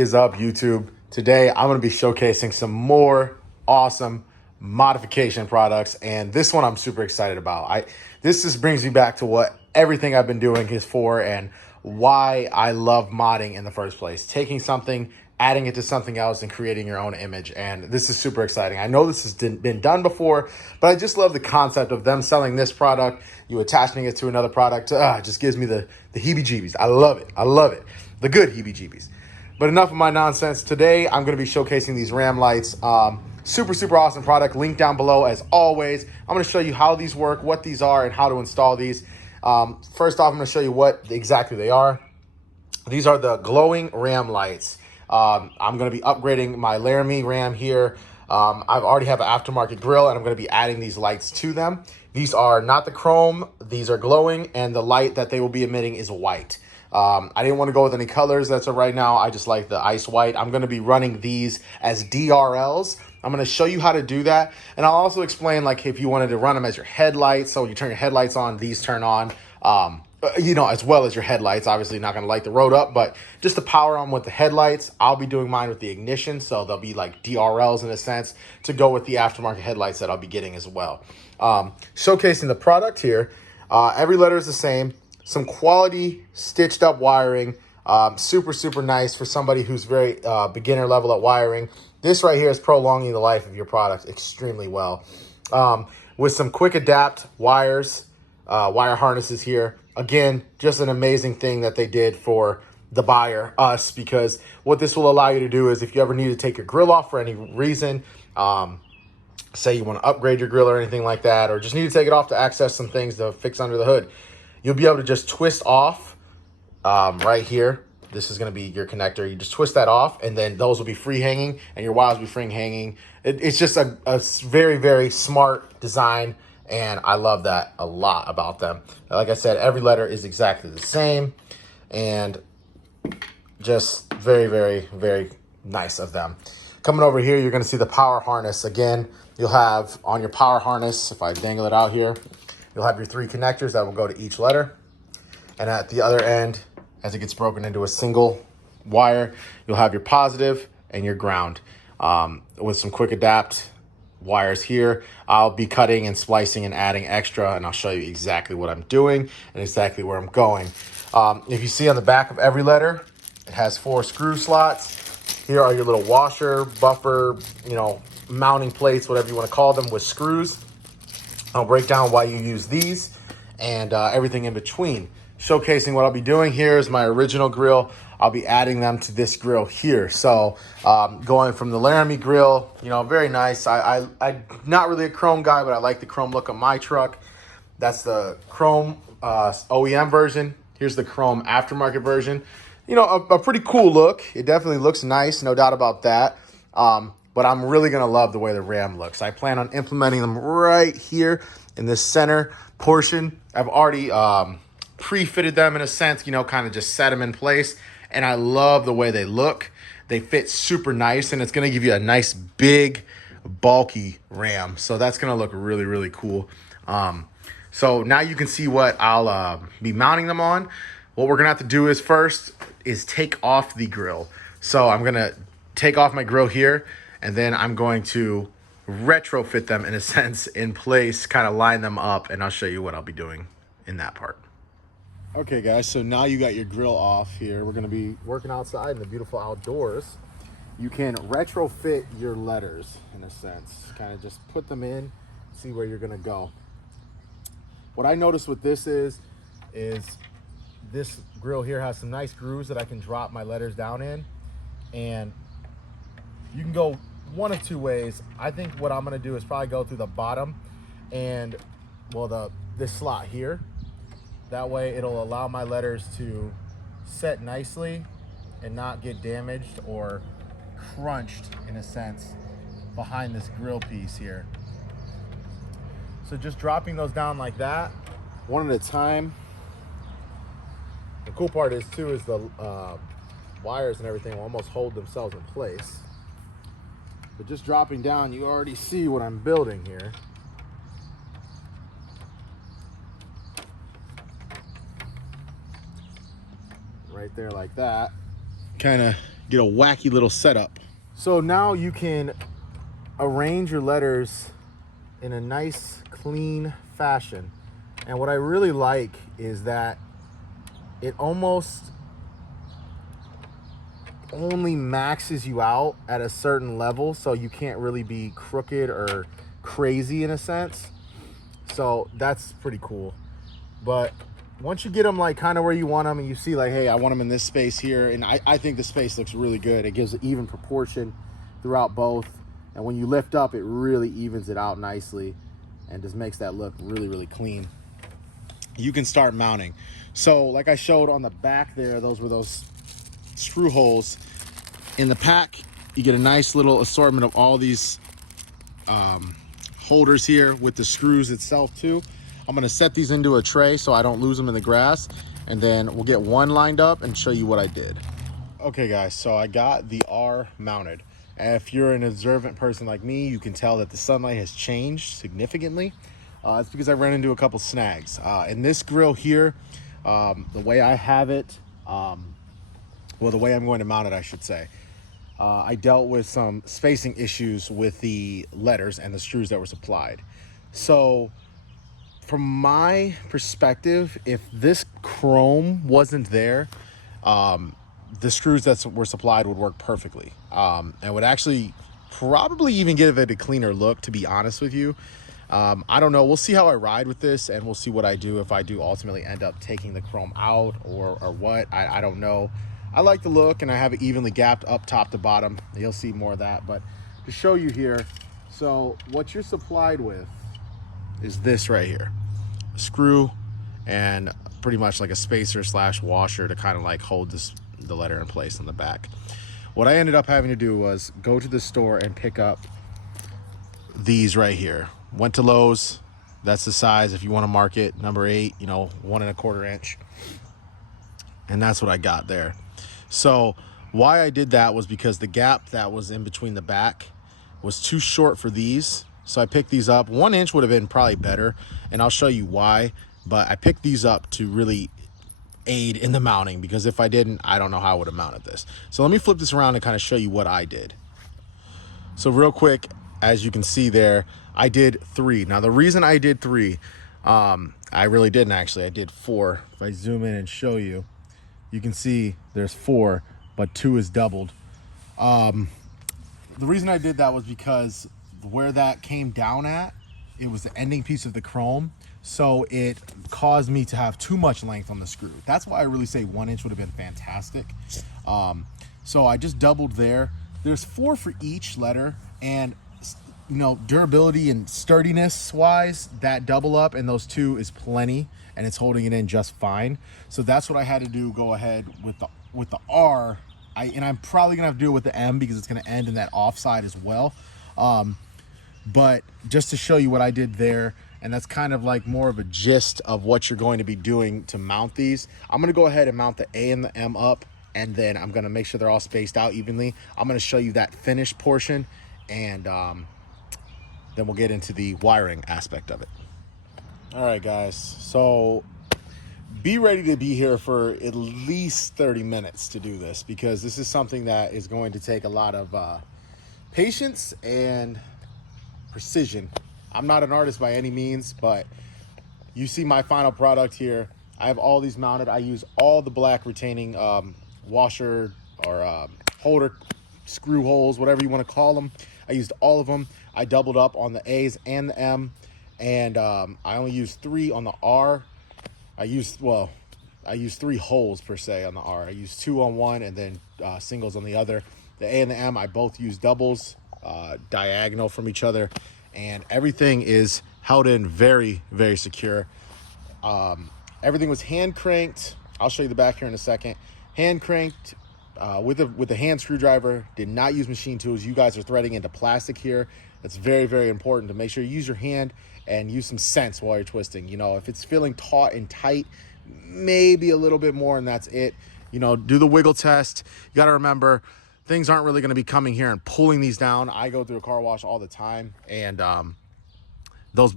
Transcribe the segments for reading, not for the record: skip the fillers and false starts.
is up, YouTube? Today, I'm going to be showcasing some more awesome modification products, and this one I'm super excited about. This just brings me back to what everything I've been doing is for and why I love modding in the first place. Taking something, adding it to something else, and creating your own image, and this is super exciting. I know this has been done before, but I just love the concept of them selling this product, you attaching it to another product. It just gives me the heebie-jeebies. I love it. I love it. The good heebie-jeebies. But enough of my nonsense. Today, I'm going to be showcasing these Ram lights. Super awesome product. Link down below as always. I'm going to show you how these work, what these are, and how to install these. First off, I'm going to show you what exactly they are. These are the glowing Ram lights. I'm going to be upgrading my Laramie Ram here. I've already have an aftermarket grill, and I'm going to be adding these lights to them. These are not the chrome. These are glowing, and the light that they will be emitting is white. I didn't want to go with any colors that's right now. I just like the ice white. I'm going to be running these as DRLs. I'm going to show you how to do that. And I'll also explain, like, if you wanted to run them as your headlights. So when you turn your headlights on, these turn on, as well as your headlights. Obviously not going to light the road up, but just to power on with the headlights. I'll be doing mine with the ignition. So they'll be like DRLs in a sense to go with the aftermarket headlights that I'll be getting as well. Showcasing the product here. Every letter is the same. Some quality stitched up wiring, super nice for somebody who's very beginner level at wiring. This right here is prolonging the life of your product extremely well. With some quick adapt wires, wire harnesses here. Again, just an amazing thing that they did for the buyer, us, because what this will allow you to do is if you ever need to take your grill off for any reason, say you want to upgrade your grill or anything like that, or just need to take it off to access some things to fix under the hood, you'll be able to just twist off right here. This is going to be your connector. You just twist that off, and then those will be free hanging, and your wires will be free hanging. It's just a very smart design, and I love that a lot about them. Like I said, every letter is exactly the same, and just very nice of them. Coming over here, you're going to see the power harness. Again, you'll have on your power harness, if I dangle it out here, you'll have your 3 connectors that will go to each letter. And at the other end, as it gets broken into a single wire, you'll have your positive and your ground. With some quick adapt wires here, I'll be cutting and splicing and adding extra, and I'll show you exactly what I'm doing and exactly where I'm going. If you see on the back of every letter, it has 4 screw slots. Here are your little washer, buffer, mounting plates, whatever you want to call them, with screws. I'll break down why you use these and everything in between. Showcasing what I'll be doing here is my original grill. I'll be adding them to this grill here. So going from the Laramie grill, very nice. I'm not really a chrome guy, but I like the chrome look of my truck. That's the chrome OEM version. Here's the chrome aftermarket version. A pretty cool look. It definitely looks nice, no doubt about that. But I'm really going to love the way the Ram looks. I plan on implementing them right here in this center portion. I've already pre-fitted them in a sense, kind of just set them in place. And I love the way they look. They fit super nice, and it's going to give you a nice, big, bulky Ram. So that's going to look really cool. So now you can see what I'll be mounting them on. What we're going to have to do is first is take off the grill. So I'm going to take off my grill here, and then I'm going to retrofit them in a sense in place, kind of line them up, and I'll show you what I'll be doing in that part. Okay guys, so now you got your grill off here. We're gonna be working outside in the beautiful outdoors. You can retrofit your letters in a sense, kind of just put them in, see where you're gonna go. What I noticed with this is this grill here has some nice grooves that I can drop my letters down in, and you can go one of 2 ways. I think what I'm gonna do is probably go through the bottom and, this slot here. That way it'll allow my letters to set nicely and not get damaged or crunched in a sense behind this grill piece here. So just dropping those down like that, one at a time. The cool part is too is the wires and everything will almost hold themselves in place. But just dropping down, you already see what I'm building here. Right there like that. Kind of get a wacky little setup. So now you can arrange your letters in a nice, clean fashion. And what I really like is that it almost only maxes you out at a certain level, so you can't really be crooked or crazy in a sense. So that's pretty cool. But once you get them like kind of where you want them, and you see like, hey, I want them in this space here, and I think the space looks really good. It gives an even proportion throughout both, and when you lift up, it really evens it out nicely and just makes that look really, really clean. You can start mounting. So like I showed on the back there, those were those screw holes. In the pack, you get a nice little assortment of all these holders here with the screws itself too. I'm gonna set these into a tray so I don't lose them in the grass, and then we'll get one lined up and show you what I did. Okay guys, so I got the R mounted. And if you're an observant person like me, you can tell that the sunlight has changed significantly. It's because I ran into a couple snags. In this grill here, the way I have it, well, the way I'm going to mount it, I should say, I dealt with some spacing issues with the letters and the screws that were supplied. So from my perspective, if this chrome wasn't there, the screws that were supplied would work perfectly, and would actually probably even give it a cleaner look, to be honest with you. I don't know. We'll see how I ride with this, and we'll see what I do if I do ultimately end up taking the chrome out or what. I don't know. I like the look, and I have it evenly gapped up top to bottom. You'll see more of that. But to show you here, so what you're supplied with is this right here. A screw and pretty much like a spacer / washer to kind of like hold the letter in place on the back. What I ended up having to do was go to the store and pick up these right here. Went to Lowe's. That's the size if you want to mark it, number 8, you know, 1 1/4 inch. And that's what I got there. So why I did that was because the gap that was in between the back was too short for these. So I picked these up. 1 inch would have been probably better, and I'll show you why. But I picked these up to really aid in the mounting, because if I didn't, I don't know how I would have mounted this. So let me flip this around and kind of show you what I did. So real quick, as you can see there, I did 3. Now the reason I did 3, I really didn't actually. I did 4. If I zoom in and show you, you can see there's 4, but 2 is doubled. The reason I did that was because where that came down at, it was the ending piece of the chrome, so it caused me to have too much length on the screw. That's why I really say 1 inch would have been fantastic. So I just doubled there. There's 4 for each letter, and you know, durability and sturdiness wise, that double up and those 2 is plenty, and it's holding it in just fine. So that's what I had to do, go ahead with the R. And I'm probably gonna have to do it with the M, because it's gonna end in that offside as well. But just to show you what I did there, and that's kind of like more of a gist of what you're going to be doing to mount these. I'm gonna go ahead and mount the A and the M up, and then I'm gonna make sure they're all spaced out evenly. I'm gonna show you that finished portion, and then we'll get into the wiring aspect of it. All right, guys, so be ready to be here for at least 30 minutes to do this, because this is something that is going to take a lot of patience and precision. I'm not an artist by any means, but you see my final product here. I have all these mounted. I use all the black retaining washer or holder screw holes, whatever you want to call them. I used all of them. I doubled up on the A's and the M, and I only used 3 on the R. I used 3 holes per se on the R. I used 2 on one and then singles on the other. The A and the M, I both used doubles, diagonal from each other, and everything is held in very, very secure. Everything was hand cranked. I'll show you the back here in a second. Hand cranked with a hand screwdriver. Did not use machine tools. You guys are threading into plastic here. That's very, very important to make sure you use your hand and use some sense while you're twisting. You know, if it's feeling taut and tight, maybe a little bit more, and that's it. You know, do the wiggle test. You got to remember, things aren't really going to be coming here and pulling these down. I go through a car wash all the time, and those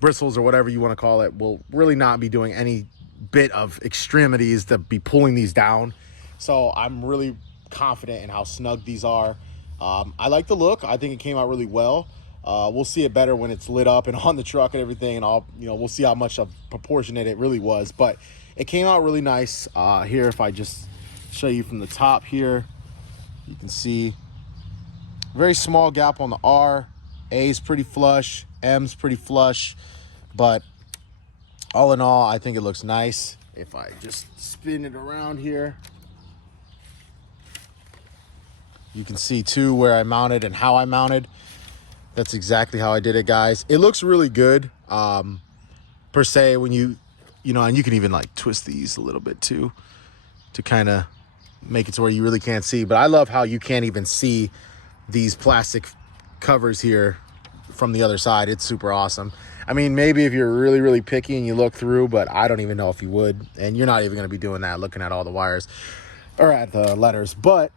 bristles or whatever you want to call it will really not be doing any bit of extremities to be pulling these down. So I'm really confident in how snug these are. I like the look. I think it came out really well. We'll see it better when it's lit up and on the truck and everything, and we'll see how much of proportionate it really was. But it came out really nice. Here, if I just show you from the top here, you can see very small gap on the R. A's pretty flush, M's pretty flush, but all in all, I think it looks nice. If I just spin it around here, you can see too where I mounted and how I mounted. That's exactly how I did it, guys. It looks really good, per se, when and you can even like twist these a little bit too to kind of make it to where you really can't see. But I love how you can't even see these plastic covers here from the other side. It's super awesome. I mean, maybe if you're really, really picky and you look through, but I don't even know if you would. And you're not even going to be doing that, looking at all the wires or at the letters. But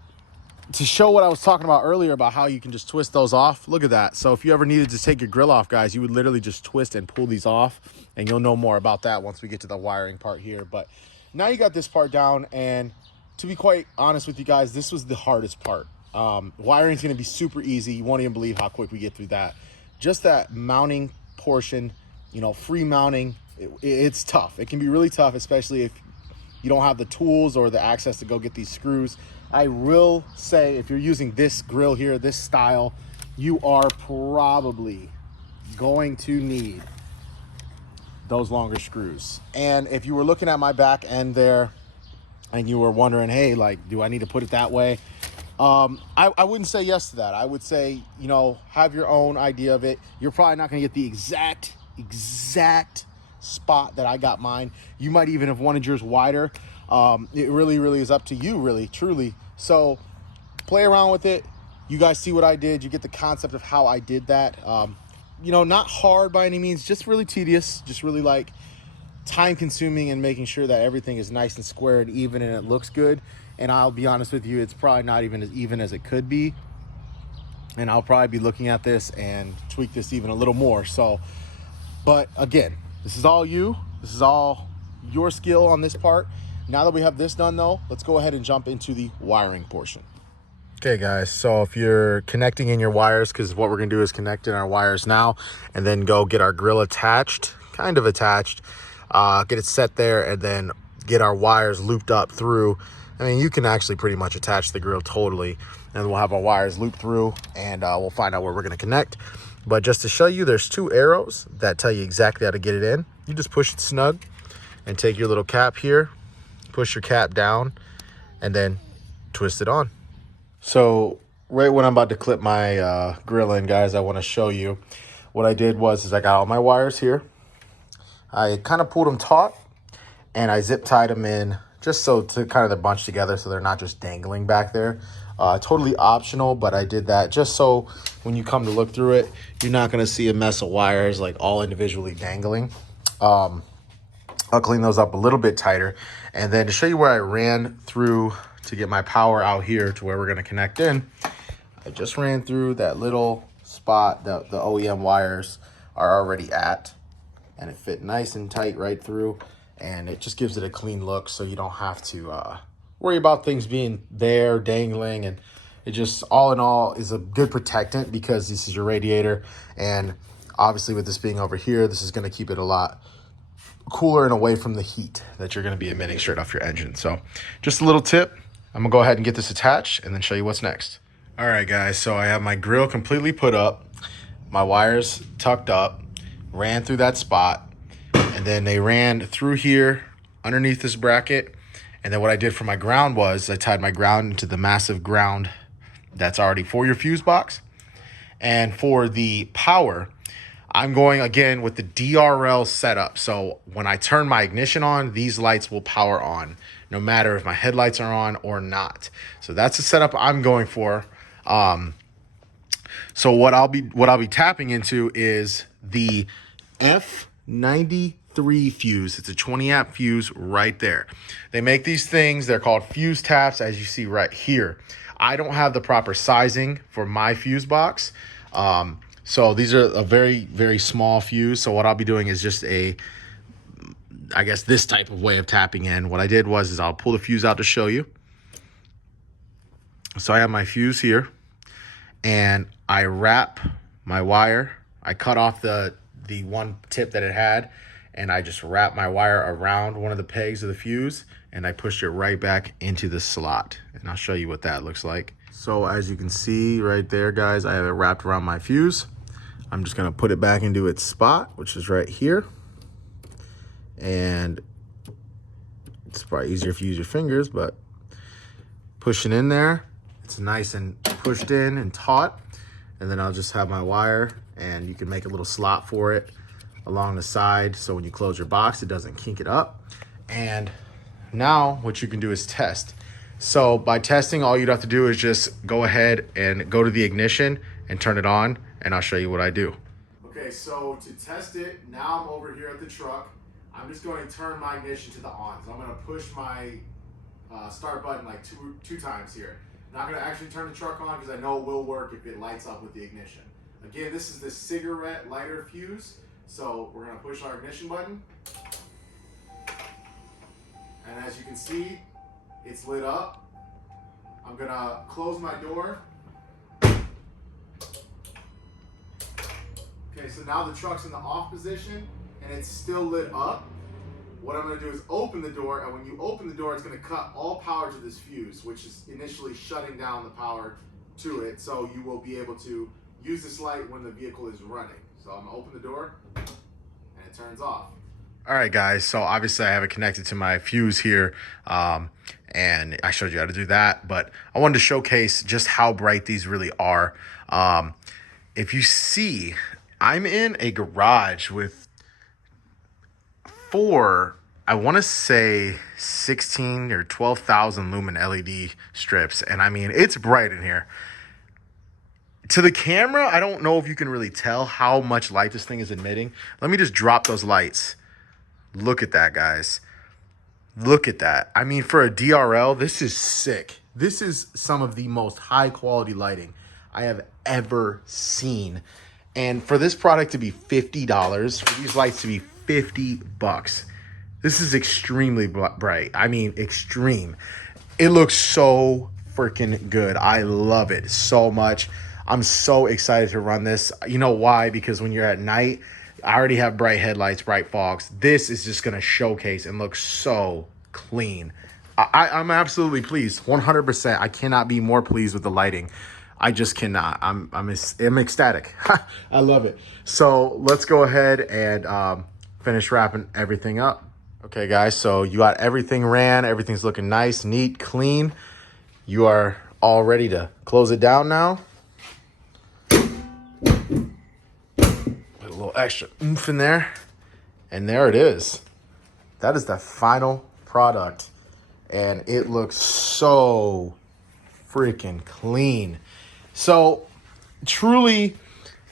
to show what I was talking about earlier about how you can just twist those off, look at that. So if you ever needed to take your grill off, guys, you would literally just twist and pull these off, and you'll know more about that once we get to the wiring part here. But now you got this part down, and to be quite honest with you guys, this was the hardest part. Wiring is going to be super easy. You won't even believe how quick we get through that. Just that mounting portion, free mounting, it's tough. It can be really tough, especially if you don't have the tools or the access to go get these screws. I will say, if you're using this grill here, this style, you are probably going to need those longer screws. And if you were looking at my back end there and you were wondering, hey, like, do I need to put it that way? I wouldn't say yes to that. I would say, have your own idea of it. You're probably not going to get the exact spot that I got mine. You might even have wanted yours wider. It really is up to you, really, truly. So play around with it. You guys see what I did. You get the concept of how I did that. Not hard by any means, just really tedious, just really like time consuming and making sure that everything is nice and square and even and it looks good. And I'll be honest with you, it's probably not even as even as it could be. And I'll probably be looking at this and tweak this even a little more. So, but again, this is all you. This is all your skill on this part. Now that we have this done though, let's go ahead and jump into the wiring portion. Okay guys, so if you're connecting in your wires, because what we're gonna do is connect in our wires now and then go get our grill attached, get it set there, and then get our wires looped up through. I mean, you can actually pretty much attach the grill totally, and we'll have our wires looped through, and we'll find out where we're gonna connect. But just to show you, there's 2 arrows that tell you exactly how to get it in. You just push it snug and take your little cap here, push your cap down, and then twist it on. So right when I'm about to clip my grill in, guys, I want to show you what I did is I got all my wires here. I kind of pulled them taut and I zip tied them in just so to kind of they're bunched together so they're not just dangling back there. Totally optional, but I did that just so when you come to look through it, you're not going to see a mess of wires like all individually dangling. I'll clean those up a little bit tighter. And then to show you where I ran through to get my power out here to where we're going to connect in, I just ran through that little spot that the OEM wires are already at, and it fit nice and tight right through, and it just gives it a clean look so you don't have to worry about things being there dangling. And it just all in all is a good protectant because this is your radiator, and obviously with this being over here, this is going to keep it a lot cooler and away from the heat that you're going to be emitting straight off your engine. So just a little tip. I'm gonna go ahead and get this attached and then show you what's next. All right guys, so I have my grill completely put up, my wires tucked up, ran through that spot, and then they ran through here underneath this bracket. And then what I did for my ground was I tied my ground into the massive ground that's already for your fuse box. And for the power, I'm going again with the DRL setup. So when I turn my ignition on, these lights will power on, no matter if my headlights are on or not. So that's the setup I'm going for. So what I'll be tapping into is the F93 fuse. It's a 20 amp fuse right there. They make these things, they're called fuse taps, as you see right here. I don't have the proper sizing for my fuse box. So these are a very, very small fuse. So what I'll be doing is just I guess this type of way of tapping in. What I did is I'll pull the fuse out to show you. So I have my fuse here, and I wrap my wire. I cut off the one tip that it had, and I just wrap my wire around one of the pegs of the fuse, and I push it right back into the slot. And I'll show you what that looks like. So as you can see right there, guys, I have it wrapped around my fuse. I'm just gonna put it back into its spot, which is right here. And it's probably easier if you use your fingers, but pushing in there, it's nice and pushed in and taut. And then I'll just have my wire, and you can make a little slot for it along the side, so when you close your box, it doesn't kink it up. And now what you can do is test. So by testing, all you'd have to do is just go ahead and go to the ignition and turn it on, and I'll show you what I do. Okay, so to test it, now I'm over here at the truck. I'm just going to turn my ignition to the on. So I'm going to push my start button like two times here. Not going to actually turn the truck on because I know it will work if it lights up with the ignition. Again, this is the cigarette lighter fuse. So we're going to push our ignition button. And as you can see, it's lit up. I'm going to close my door. Okay, so now the truck's in the off position and it's still lit up. What I'm going to do is open the door, and when you open the door, it's going to cut all power to this fuse, which is initially shutting down the power to it, so you will be able to use this light when the vehicle is running. So I'm going to open the door, and it turns off. All right, guys, so obviously I have it connected to my fuse here, and I showed you how to do that, but I wanted to showcase just how bright these really are. If you see, I'm in a garage with I want to say 16 or 12,000 lumen LED strips. And I mean, it's bright in here. To the camera, I don't know if you can really tell how much light this thing is emitting. Let me just drop those lights. Look at that, guys. Look at that. I mean, for a DRL, this is sick. This is some of the most high quality lighting I have ever seen. And for this product to be $50, for these lights to be $50, this is extremely bright. I mean, extreme. It looks so freaking good. I love it so much. I'm so excited to run this. You know why? Because when you're at night, I already have bright headlights, bright fogs. This is just gonna showcase and look so clean. I'm absolutely pleased, 100%. I cannot be more pleased with the lighting. I just cannot. I'm ecstatic. I love it. So let's go ahead and finish wrapping everything up. Okay, guys, so you got everything ran. Everything's looking nice, neat, clean. You are all ready to close it down now. Put a little extra oomph in there. And there it is. That is the final product. And it looks so freaking clean. So truly,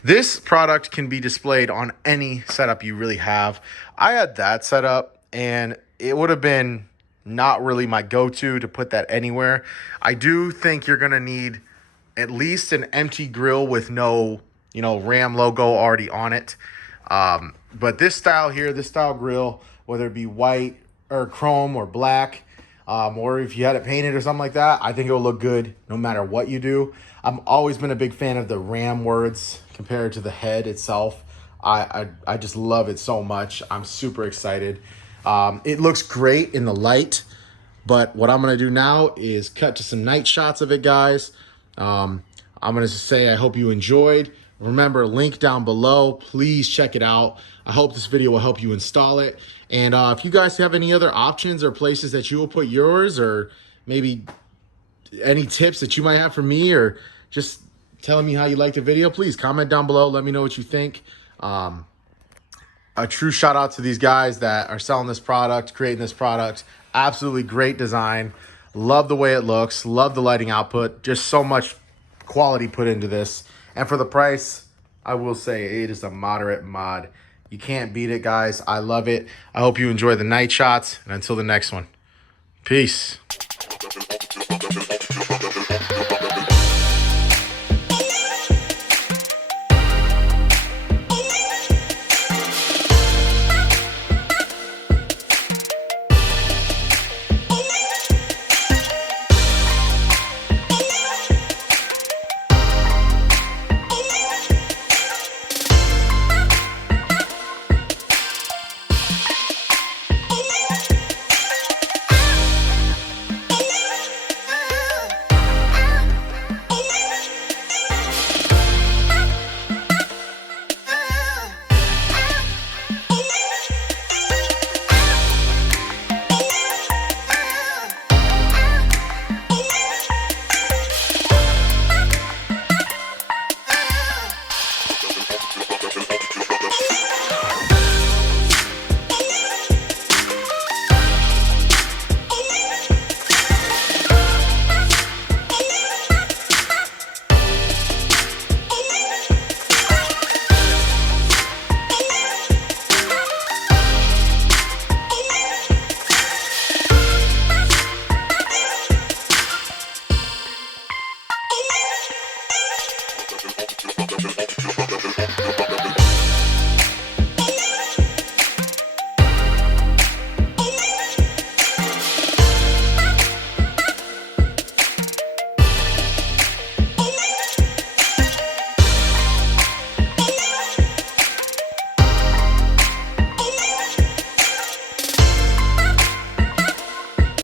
this product can be displayed on any setup you really have. I had that set up, and it would have been not really my go-to to put that anywhere. I do think you're going to need at least an empty grill with no, Ram logo already on it. But this style here, this style grill, whether it be white or chrome or black, or if you had it painted or something like that, I think it will look good no matter what you do. I've always been a big fan of the Ram words compared to the head itself. I just love it so much. I'm super excited. It looks great in the light, but what I'm going to do now is cut to some night shots of it, guys. I'm going to say I hope you enjoyed. Remember, link down below. Please check it out. I hope this video will help you install it. And if you guys have any other options or places that you will put yours, or maybe any tips that you might have for me, or just telling me how you liked the video, please comment down below. Let me know what you think. A true shout out to these guys that are selling this product, creating this product. Absolutely great design. Love the way it looks. Love the lighting output. Just so much quality put into this. And for the price, I will say it is a moderate mod. You can't beat it, guys. I love it. I hope you enjoy the night shots. And until the next one, peace.